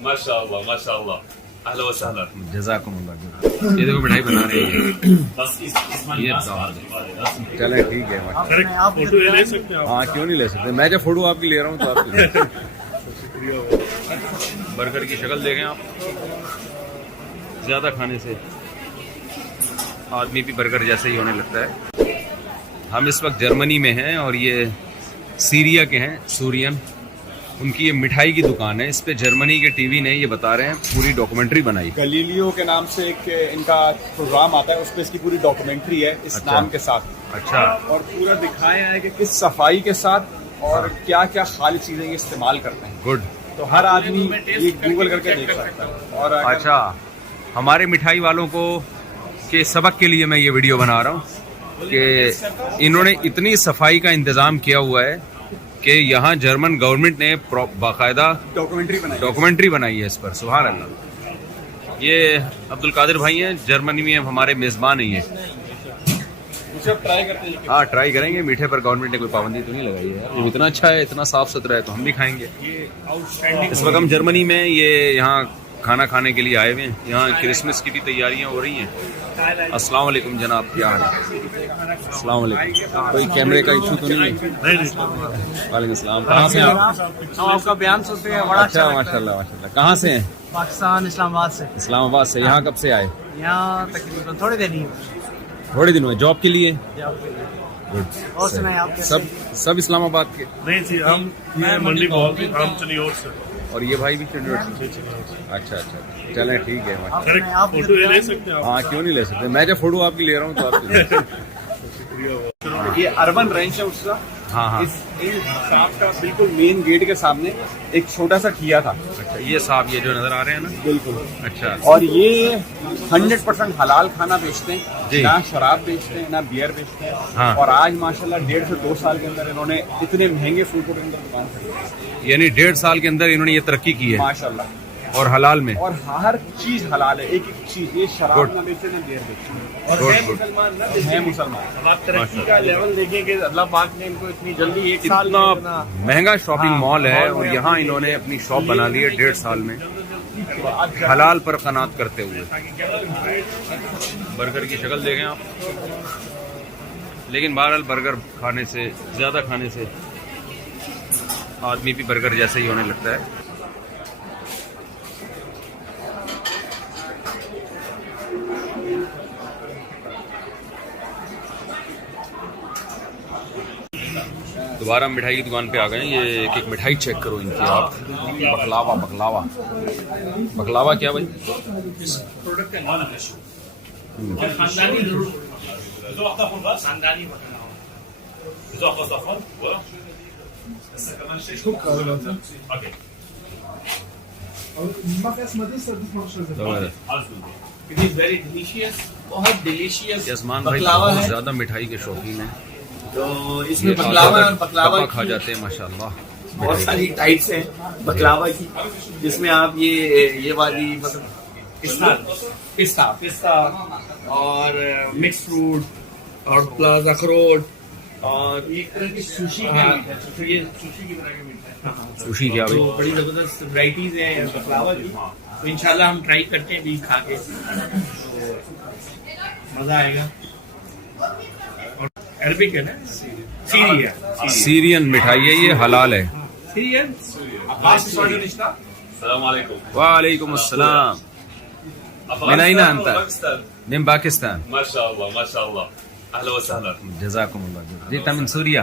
माशाअल्लाह माशाअल्लाह, अहला व सहला, जज़ाकुमुल्लाह। ये देखो मिठाई बना रहे हैं। बस ये चले ठीक है। आप फोटो ले सकते हैं। हाँ क्यों नहीं ले सकते, मैं जब फोटो आपकी ले रहा हूँ तो आपकी। बर्गर की शक्ल देखें आप, ज़्यादा खाने से आदमी भी बर्गर जैसे ही होने लगता है। हम इस वक्त जर्मनी में हैं और ये सीरिया के हैं, सूरियन। उनकी ये मिठाई की दुकान है। इस पे जर्मनी के टीवी ने ये बता रहे हैं, पूरी डॉक्यूमेंट्री बनाई। गलीलियो के नाम से एक इनका प्रोग्राम आता है, उस पर इसकी पूरी डॉक्यूमेंट्री है इस अच्छा। नाम के साथ। अच्छा। और पूरा दिखाया है कि किस सफाई के साथ और क्या क्या खाली चीजें ये इस्तेमाल करते हैं। गुड। तो हर आदमी ये गूगल करके देख सकता है। और अगर अच्छा, हमारे मिठाई वालों को के सबक के लिए मैं ये वीडियो बना रहा हूँ कि इन्होंने इतनी सफाई का इंतज़ाम किया हुआ है कि यहाँ जर्मन गवर्नमेंट ने बाकायदा डॉक्यूमेंट्री बनाई है इस पर। सुभान अल्लाह। ये अब्दुल कादिर भाई हैं, जर्मनी में हमारे मेज़बान ही हैं। ट्राई करते हैं। हाँ ट्राई करेंगे। मीठे पर गवर्नमेंट ने कोई पाबंदी तो नहीं लगाई है यार। वो इतना अच्छा है, इतना साफ सुथरा है तो हम भी खाएंगे। इस वक्त हम जर्मनी में ये यहाँ खाना खाने के लिए आए हुए हैं। यहाँ क्रिसमस की भी तैयारियाँ हो रही हैं। अस्सलाम वालेकुम जनाब, क्या हाल है? अस्सलाम वालेकुम। कोई कैमरे का इशू तो नहीं है? वालेकुम अस्सलाम। कहाँ से आप? हम आपका बयान सुनते हैं, बड़ा अच्छा माशाल्लाह माशाल्लाह। कहाँ से हैं? पाकिस्तान इस्लामाबाद से। इस्लामाबाद से। यहाँ कब से आए? यहाँ तकरीबन थोड़े दिन ही थोड़े दिन हुए। जॉब के लिए? हुए। और सुनाए आप कैसे? सब इस्लामाबाद के? नहीं जी, हम ये मंडी बहुत ही हम चनियोर से। और ये भाई भी चंडीगढ़ से? अच्छा अच्छा, चलें ठीक है। आप फोटो ले सकते हैं। हाँ क्यों नहीं ले सकते, मैं जब फोटो आपकी ले रहा हूँ तो आपकी। ये अर्बन रेंच है उसका। हाँ हाँ। इस शॉप का बिल्कुल मेन गेट के सामने एक छोटा सा ठिया था। अच्छा, ये साहब ये जो नजर आ रहे हैं ना? बिल्कुल। अच्छा। और ये 100% हलाल खाना बेचते हैं, जी। ना शराब बेचते हैं ना बियर बेचते हैं। हाँ। और आज माशाल्लाह 1.5 से 2 साल के अंदर इन्होंने इतने महंगे फूड के अंदर दुकान खोली यानी 1.5 साल के अंदर इन्होंने ये तरक्की की है। माशाल्लाह। और हलाल में। और हर चीज हलाल है, एक एक चीज। ये शराब Good. ना बेचे ना बियर बेचे। और Good, है good. मुसलमान ना बेचे, है मुसलमान। अब आप तरक्की का लेवल देखें कि अल्लाह पाक ने इनको इतनी जल्दी एक साल इतना में इतना महंगा शॉपिंग हाँ, मॉल है मॉल और में यहाँ अपनी- इन्होंने अपनी शॉप बना ली है 1.5 साल में, तो आज हलाल पर कनात करते हुए। बर्गर की शक्ल देखें आप। लेकिन बहरहाल बर्गर खाने से, ज़्यादा खाने से आदमी भी बर्गर जैसे ही होने लगता है। दोबारा हम मिठाई की दुकान पे आ गए हैं। ये एक एक मिठाई चेक करो इनकी आप। बकलावा बकलावा बकलावा क्या भाई? प्रोडक्ट का नाम है और खानदानी जरूर जो आपका होगा खानदानी बनाना जो आपका सफर वो okay it is very delicious, बहुत डिलीशियस। यजमान भाई बकलावा बहुत है ज्यादा मिठाई के शौकीन हैं। तो इसमें बकलावा और बकलावा डब्बा खा जाते हैं माशाल्लाह। बहुत सारी टाइप्स हैं बकलावा की, जिसमें आप ये वाली मतलब पिस्ता और मिक्स फ्रूट और प्लस अखरोट और एक तरह की सुशी की, ये सुशी की तरह का मीठा है। सुशी क्या तो भाई? बड़ी जबरदस्त वैरायटीज हैं बकलावा की। तो इंशाल्लाह हम ट्राई करते हैं भी खा के, तो मजा आएगा। और अरबिक है ना, सीरिया सीरियन मिठाई है ये, हलाल है। सीरियन। अस्सलाम वालेकुम अस्सलाम। मिनाइना अंता निम पाकिस्तान। माशाअल्लाह माशाअल्लाह, अहला व सहला, जज़ाकुमुल्लाह। जीता मिन सूरिया।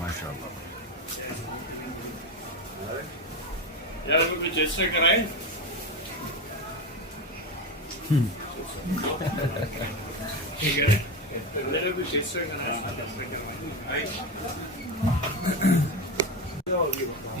माशाअल्लाह। यार कोई चेष्टा कराए। ठीक है, मेरे भी चेष्टा कराए।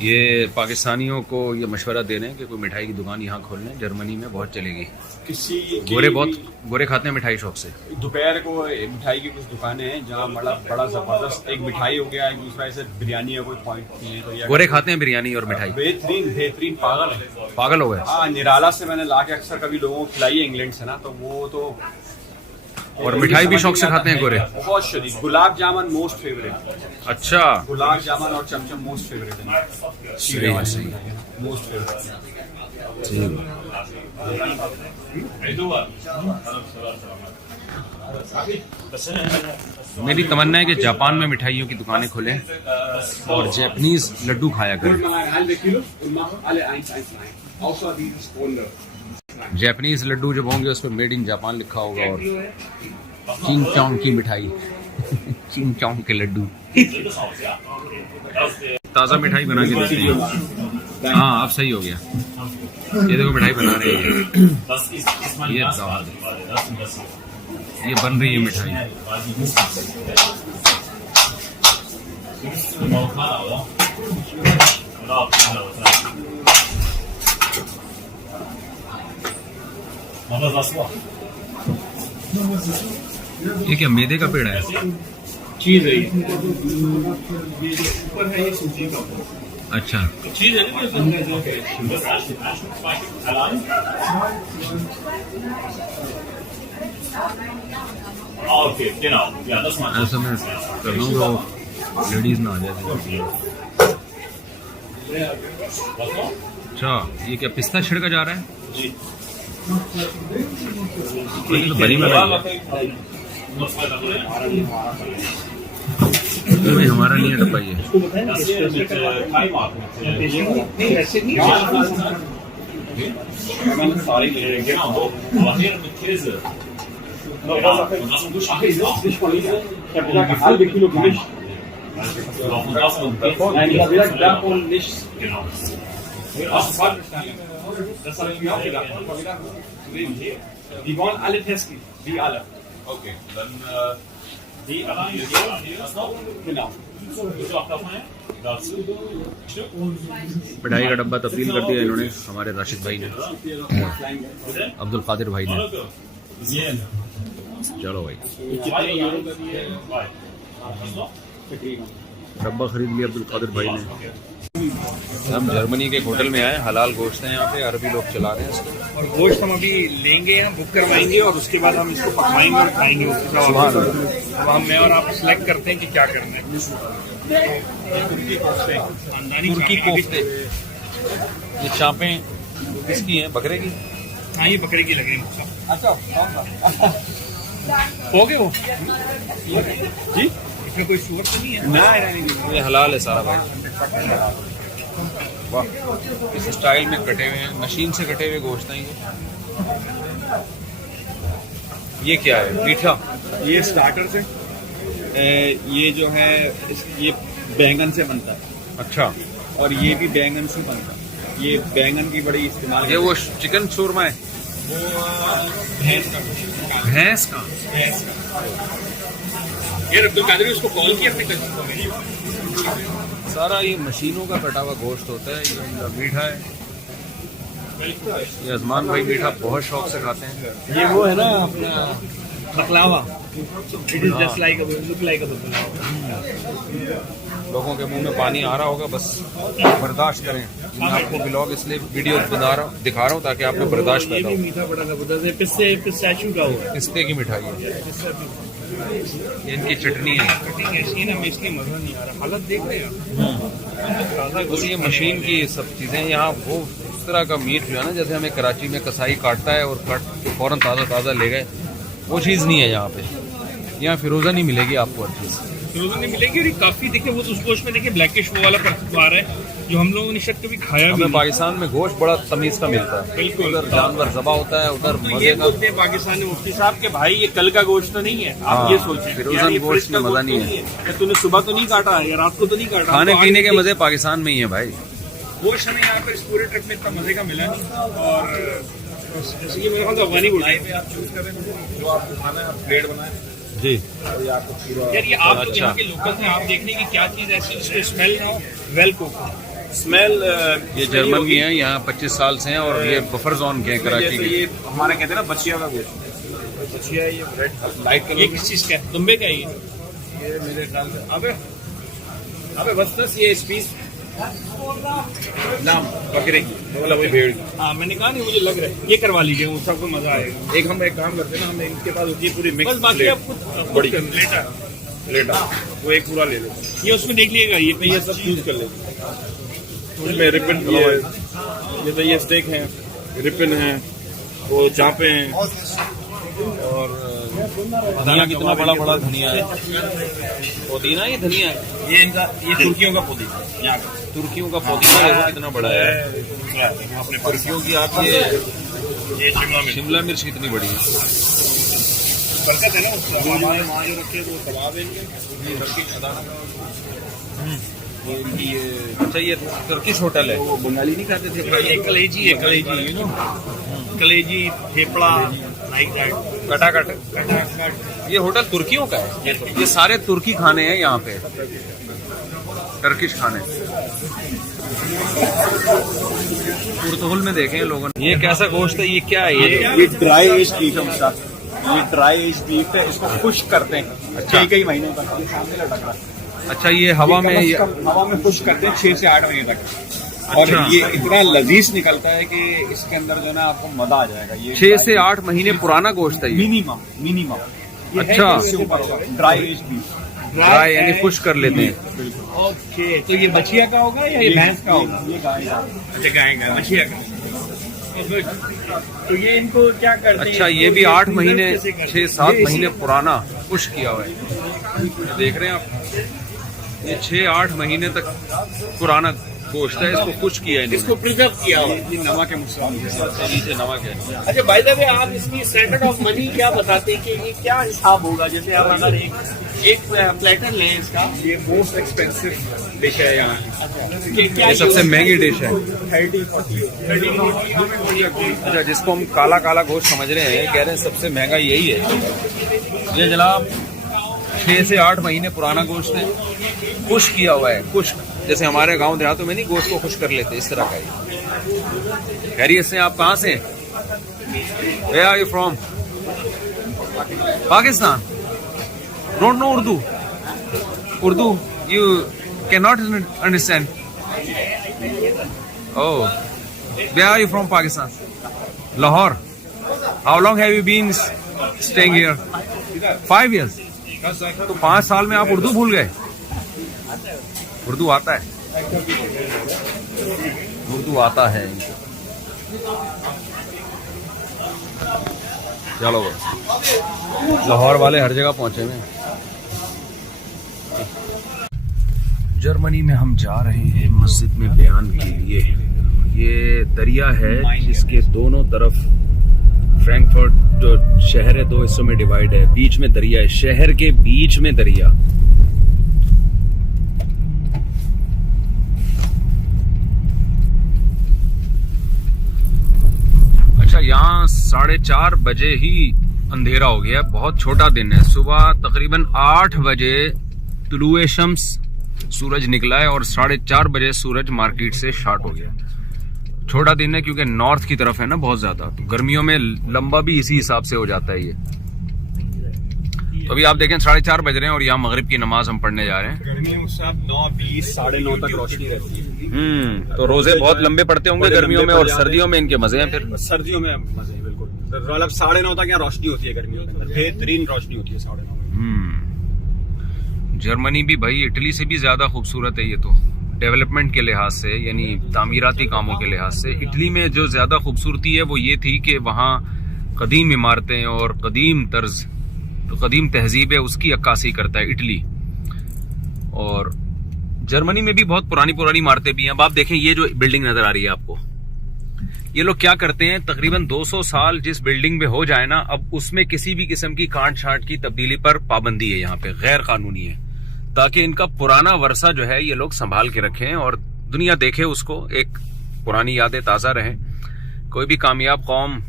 ये पाकिस्तानियों को ये मशवरा दे रहे हैं कि कोई मिठाई की दुकान यहाँ खोल लें, जर्मनी में बहुत चलेगी। किसी गोरे खाते हैं मिठाई शौक से। दोपहर को मिठाई की कुछ दुकानें हैं जहाँ बड़ा जबरदस्त एक मिठाई हो गया, एक दूसरा ऐसे बिरयानी या कोई पॉइंट नहीं है तो ये गोरे खाते हैं बिरयानी और मिठाई, बेहतरीन पागल है, पागल हो गए। हाँ, निराला से मैंने ला के अक्सर कभी लोगों को खिलाई है इंग्लैंड से ना, तो वो तो और मिठाई भी शौक से खाते हैं गोरे। बहुत शदीद। Gulab jamun most favourite. अच्छा, गुलाब जामुन और चमचम मोस्ट फेवरेट है। सही है, सही है, मोस्ट फेवरेट। सही है। मेरी तमन्ना है कि जापान में मिठाइयों की दुकानें खोलें और जापानीज लड्डू खाया करें। जापानीज लड्डू जब होंगे उस पर मेड इन जापान लिखा होगा और चिंग चोंग की मिठाई चिंग चोंग के लड्डू। ताज़ा मिठाई बना के देते हैं। हाँ, अब सही हो गया। ये देखो मिठाई बना रहे हैं, ये ये बन रही है मिठाई। ये क्या मैदे का पेड़ है? चीज है ये ऊपर है, ये सूजी का अच्छा, चीज है ना। ऐसा मैं कर दूंगा लेडीज ना आ जाए। अच्छा, ये क्या पिस्ता छिड़का जा रहा है? ये तो बड़ी वाला है, हमारा नहीं है डब्बा ये। Die wollen alle testen, die alle. Okay, dann die allein was noch? Genau. मिठाई का डब्बा तब्दील कर दिया इन्होंने, हमारे राशिद भाई ने, अब्दुल कादिर भाई ने। चलो भाई, डब्बा खरीद लिया अब्दुल कादिर भाई ने। हम जर्मनी के होटल में आए, हलाल गोश्त है यहाँ पे, अरबी लोग चला रहे हैं इसको। और गोश्त हम अभी लेंगे, हम बुक करवाएंगे और उसके बाद हम इसको पकवाएंगे और खाएंगे। अब मैं और आप सिलेक्ट करते हैं कि क्या करना है। तुर्की कोफ्ते, ये चापें किसकी हैं? बकरे की? हाँ, ये बकरे की लग रही है। अच्छा, हो गए वो जी, इसमें कोई शुगर तो नहीं है? नहीं, ये हलाल है सारा भाई। वाह, इस स्टाइल में कटे हुए हैं, मशीन से कटे हुए गोश्त हैं ये क्या है? मीठा, ये स्टार्टर से, ये जो है ये बैंगन से बनता है। अच्छा, और ये भी बैंगन से बनता है। ये बैंगन की बड़ी इस्तेमाल। ये वो चिकन शोरमा है? भैंस का। ये अब्दुल कादिर उसको कॉल किया अपने कस्टमर। सारा ये मशीनों का कटा हुआ गोश्त होता है। ये मीठा है, ये अजमान भाई मीठा बहुत शौक से खाते हैं। ये वो है ना अपना बकलावा, it is just like look like अ बकलावा। लोगों के मुंह में पानी आ रहा होगा, बस बर्दाश्त करें। मैं आपको ब्लॉग इसलिए वीडियो दिखा रहा हूँ ताकि आपको बर्दाश्त पैदा हो। मीठा बड़ा जबरदस्त है, पिस्ताचियो का हुआ है। पिस्ते की मिठाई है, ये इनकी चटनी है। ऐसी ना, इसलिए मजा नहीं आ रहा। हालत देख रहे हैं बस ये मशीन की सब चीज़ें यहाँ, वो उस तरह का मीट जो है ना, जैसे हमें कराची में कसाई काटता है और काट के फ़ौरन ताज़ा ताज़ा ले गए, वो चीज़ नहीं है यहाँ पे। यहाँ फिरोज़ा नहीं मिलेगी आपको हर चीज़। फिरोज़ा नहीं मिलेगी। और काफ़ी देखिए, वो तो उस गोश्त में देखिए ब्लैकिश वो वाला आ रहा है जो हम लोगों ने शायद कभी खाया भी हमें पाकिस्तान में गोश्त बड़ा तमीज़ का मिलता है। बिल्कुल, उधर जानवर ज़बा होता है, उधर तो मज़े ये का। बोलते हैं पाकिस्तान में मुफ्ती साहब के भाई, ये कल का गोश्त तो नहीं है। आप ये सोचिए, फिरोज़न गोश्त में मज़ा नहीं है। तूने सुबह तो नहीं काटा या रात को तो नहीं काटा। खाने पीने के मज़े पाकिस्तान में ही है भाई। गोश्त हमें यहाँ पर इस पूरे ट्रिप में इतना मजे का मिला नहीं। और ये मेरे ख्याल से अफगानी बोलते आप चूज करें जो आपको खाना है, आप प्लेट बनाएं जी। और ये आपको पूरा यार, ये आप अच्छा। यहाँ के लोकल थे, आप देखने की क्या चीज़ ऐसी जिसको स्मेल ना हो, वेल कुक। स्मेल ये जर्मन भी हैं, यहाँ 25 साल से हैं और ये बफर जोन के हैं कराची के। ये हमारा कहते हैं ना बचिया का गोश्त, बचिया ये रेड लाइट कलर। ये किस चीज का है? दुम्बे का है ये? ये मेरे ख्याल से अबे बस ये पीस नाम बकरे की मतलब वही भेड़ की। हाँ मैंने कहा नहीं, मुझे लग रहा है ये करवा लीजिए, वो सबको मजा आएगा। एक काम करते हैं ना, हम इनके पास होती है पूरी मिक्स बस बाकी आप खुद बड़ी लेटा प्लेटा, वो एक पूरा ले लो। ये उसमें देख लीजिएगा, ये सब चूज कर लेते हैं। रिपन ये तो ये स्टेक है, रिपन है, वो चापे हैं और धनिया कितना बड़ा बड़ा धनिया है, पुदीना ये धनिया है, ये इनका ये तुर्कियों का पुदीना यहाँ का। तुर्कियों का पुदीना देखो कितना बड़ा है। अपने तुर्कियों की आप ये शिमला मिर्च कितनी बड़ी है। बरकत है ना उसका। हमारे माँ जो रखे वो कबाब है इनके ये। अच्छा ये तुर्किश होटल है। वो बंगाली नहीं खाते थे। ये कलेजी है, कलेजी यू नो, कलेजी थेपड़ा लाइक दैट, कटाकट। ये होटल तुर्कियों का है, ये सारे तुर्की खाने हैं यहाँ पे, टर्किश खाने। पुर्तगाल में देखें लोगों ने। ये कैसा गोश्त है, ये क्या है? ये ड्राई एज बीफ है उसका। ये ड्राई एज बीफ है, इसको खुश्क करते हैं कई महीने तक। ये सामने लटक रहा है। अच्छा ये हवा में हवा में खुश्क करते हैं 6 से 8 महीने तक। और अच्छा। ये इतना लजीज निकलता है कि इसके अंदर जो है ना आपको मजा आ जाएगा। ये 6 से 8 महीने पुराना गोश्त है ये। मिनिमम अच्छा। ड्राई एज बीफ ड्राई यानी खुश कर लेते हैं। ओके। तो ये बछिया का होगा या ये भैंस का होगा? ये गाय का। अच्छा गाय का, बछिया का। तो ये इनको क्या करते हैं? अच्छा ये भी 8 महीने 6-7 महीने पुराना खुश किया हुआ है। ये देख रहे हैं आप, ये 6-8 महीने तक पुराना गोश्त है, इसको कुछ किया है इसको प्रिजर्व किया हुआ। नमक है मुझसे नीचे नमक है। अच्छा बाय द वे, आप इसकी स्टैंडर्ड ऑफ मनी क्या बताते हैं कि ये क्या हिसाब होगा? जैसे आप अगर एक प्लेटर लें इसका, ये मोस्ट एक्सपेंसिव डिश है यहाँ की। क्या ये सबसे महंगी डिश है। 30-40। अच्छा जिसको हम काला काला गोश्त समझ रहे हैं, कह रहे हैं सबसे महंगा यही है। ये जनाब 6 से 8 महीने पुराना गोश्त है, खुश किया हुआ है। खुश जैसे हमारे गांव देहातों में नहीं गोश्त को खुश कर लेते, इस तरह का ही। खैरियत से, आप कहाँ से? Where are you from? Pakistan. Don't know Urdu. Urdu you cannot understand. Oh, where are you from? Pakistan. Lahore. How long have you been staying here? 5 years. तो 5 साल में आप उर्दू भूल गए? उर्दू आता है, उर्दू आता है। चलो लाहौर वाले हर जगह पहुंचे हुए। जर्मनी में हम जा रहे हैं मस्जिद में बयान के लिए। ये दरिया है जिसके दोनों तरफ फ्रैंकफर्ट जो शहर है 2 हिस्सों में डिवाइड है, बीच में दरिया है, शहर के बीच में दरिया। अच्छा यहाँ 4:30 बजे ही अंधेरा हो गया, बहुत छोटा दिन है। सुबह तकरीबन 8 बजे तुलुए शम्स सूरज निकला है और 4:30 बजे सूरज मार्केट से स्टार्ट हो गया। छोटा दिन है क्योंकि नॉर्थ की तरफ है ना बहुत ज्यादा, तो गर्मियों में लंबा भी इसी हिसाब से हो जाता है ये। तो अभी आप देखें 4:30 बज रहे हैं और यहाँ मगरिब की नमाज हम पढ़ने जा रहे हैं। गर्मियों से 9:20 9:30 तक रोशनी रहती है। तो रोजे बहुत लंबे पड़ते होंगे गर्मियों में, और सर्दियों में इनके मजे हैं। फिर सर्दियों में मजे हैं बिल्कुल, मतलब 9:30 तक यहाँ रोशनी होती है गर्मियों में, बेहतरीन रोशनी होती है 9:30। जर्मनी भी भाई इटली से भी ज्यादा खूबसूरत है ये तो, डेवलपमेंट के लिहाज से, यानी तामीराती कामों के लिहाज से। इटली में जो ज्यादा खूबसूरती है वो ये थी कि वहाँ कदीम इमारतें और कदीम तर्ज, तो कदीम तहजीब है, उसकी अक्कासी करता है इटली। और जर्मनी में भी बहुत पुरानी पुरानी इमारतें भी हैं। अब आप देखें ये जो बिल्डिंग नजर आ रही है आपको, ये लोग क्या करते हैं, तकरीबन 200 साल जिस बिल्डिंग में हो जाए ना, अब उसमें किसी भी किस्म की काट छांट की तब्दीली पर पाबंदी है, यहाँ पे गैर कानूनी है, ताकि इनका पुराना वर्षा जो है ये लोग संभाल के रखें और दुनिया देखे उसको, एक पुरानी यादें ताज़ा रहें। कोई भी कामयाब कौम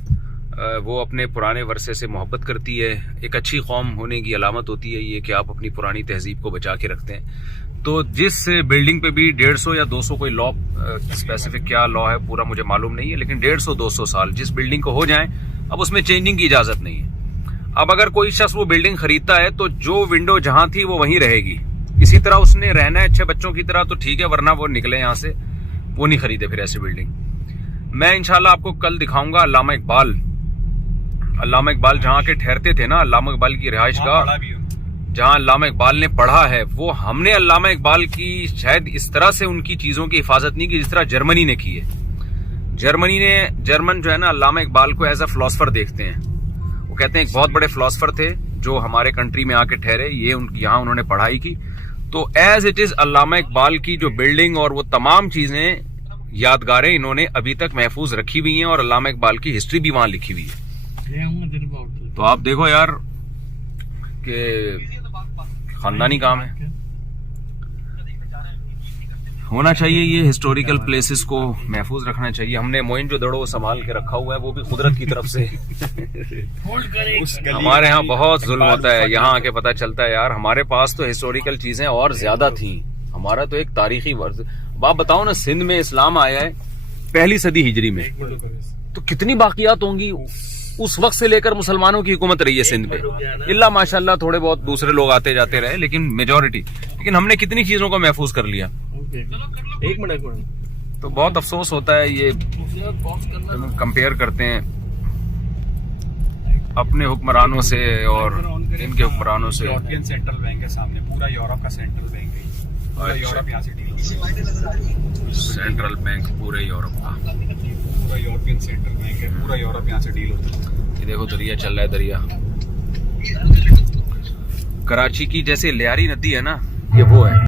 वो अपने पुराने वर्षे से मोहब्बत करती है। एक अच्छी कौम होने की अलामत होती है ये कि आप अपनी पुरानी तहजीब को बचा के रखते हैं। तो जिस बिल्डिंग पे भी 150 या 200 कोई लॉ स्पेसिफिक क्या लॉ है पूरा मुझे मालूम नहीं है, लेकिन 150-200 साल जिस बिल्डिंग को हो जाए अब उसमें चेंजिंग की इजाजत नहीं है। अब अगर कोई शख्स वो बिल्डिंग खरीदता है तो जो विंडो जहां थी वो वहीं रहेगी। इसी तरह उसने रहना है अच्छे बच्चों की तरह तो ठीक है, वरना वो निकले यहाँ से, वो नहीं खरीदे फिर ऐसी बिल्डिंग। मैं इंशाल्लाह आपको कल दिखाऊंगा अल्लामा इकबाल जहाँ के ठहरते थे ना, अल्लामा इकबाल की रिहाइश गाह जहाँ अल्लामा इकबाल ने पढ़ा है, वो हमने अल्लामा इकबाल की शायद इस तरह से उनकी चीजों की हिफाजत नहीं की जिस तरह जर्मनी ने की है। जर्मन जो है ना अल्लामा इकबाल को एज अ फिलोसफर देखते हैं। वो कहते हैं एक बहुत बड़े फिलोसफर थे जो हमारे कंट्री में आके ठहरे, ये यहाँ उन्होंने पढ़ाई की। तो एज इट इज अल्लामा इकबाल की जो बिल्डिंग और वो तमाम चीजें यादगारें इन्होंने अभी तक महफूज रखी हुई हैं और अल्लामा इकबाल की हिस्ट्री भी वहां लिखी हुई है। तो आप देखो यार कि खानदानी काम है, होना चाहिए ये हिस्टोरिकल प्लेसेस को महफूज रखना चाहिए। हमने मोइनजोदड़ो संभाल के रखा हुआ है, वो भी कुदरत की तरफ से। हमारे यहाँ बहुत जुल्म होता है, यहाँ आके पता चलता है यार हमारे पास तो हिस्टोरिकल चीजें और ज्यादा थी। हमारा तो एक तारीखी वर्ष, आप बताओ ना, सिंध में इस्लाम आया है 1ली सदी हिजरी में, तो कितनी बाकियात होंगी। उस वक्त से लेकर मुसलमानों की हुकूमत रही है सिंध पे, इल्ला माशाल्लाह थोड़े बहुत दूसरे लोग आते जाते रहे, लेकिन मेजॉरिटी। लेकिन हमने कितनी चीजों को महफूज कर लिया। एक मिनट तो बहुत अफसोस होता है ये कंपेयर करते हैं अपने हुक्मरानों से और इनके हुक्मरानों से। यूरोपियन सेंट्रल बैंक है सामने, पूरा यूरोप का सेंट्रल बैंक है, पूरा यूरोप यहाँ से डील होता है। सेंट्रल बैंक पूरे यूरोप का, पूरा यूरोपियन सेंट्रल बैंक है, पूरा यूरोप यहाँ से डील होता है। ये देखो दरिया चल रहा है, दरिया कराची की जैसे लियारी नदी है ना, ये वो है।